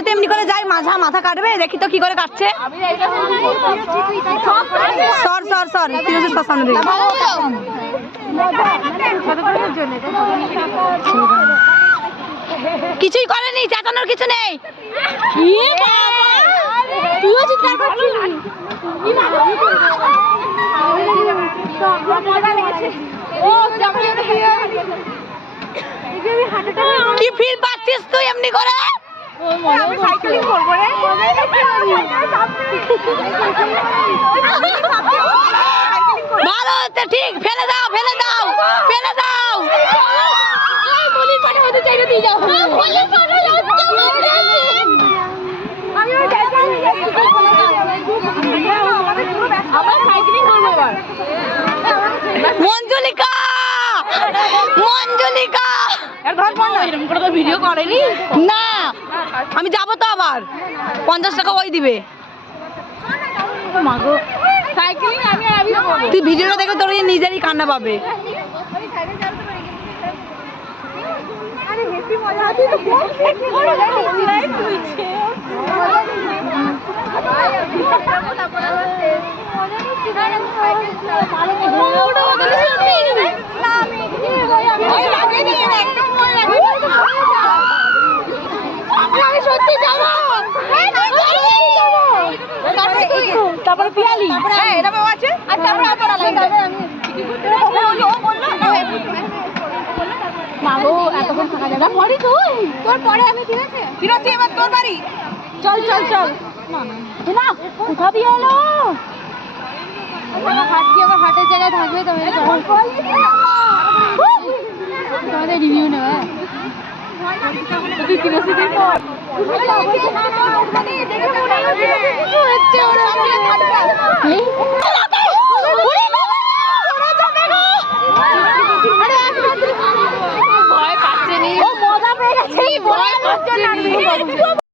যদি এমনি করে যাই মাথা কাটবে, দেখি তো কি করে কাটছে। সর সর সর সামনে দিকে। কিছুই করেনি, চেঁচানোর কিছু নেই। কি ফিল পাচ্ছিস তুই এমনি করে? ভালো হচ্ছে, ঠিক। ফেলে দাও ফেলে দাও ফেলে দাও। মঞ্জুলিকা মঞ্জুলিকা এরকম করে তো ভিডিও করেনি না। আমি যাবো তো আবার, 50 টাকা ওই দিবে। তুই ভিডিওটা দেখে তোর নিজেরই কান্না পাবে। তারপরে পিয়ালি মাগো এতক্ষণ থাকা যাবে পরে তোর পরে আমি। ঠিক আছে বিরতি, এবার তোর বাড়ি। চল চল চল না, কোথা দিয়ে এলো? হাট কি আবার হাটের জায়গায় থাকবে তোমাদের রিভিউ নেবে। ভয় পাচ্ছে নি, ও মজা পেয়ে গেছে।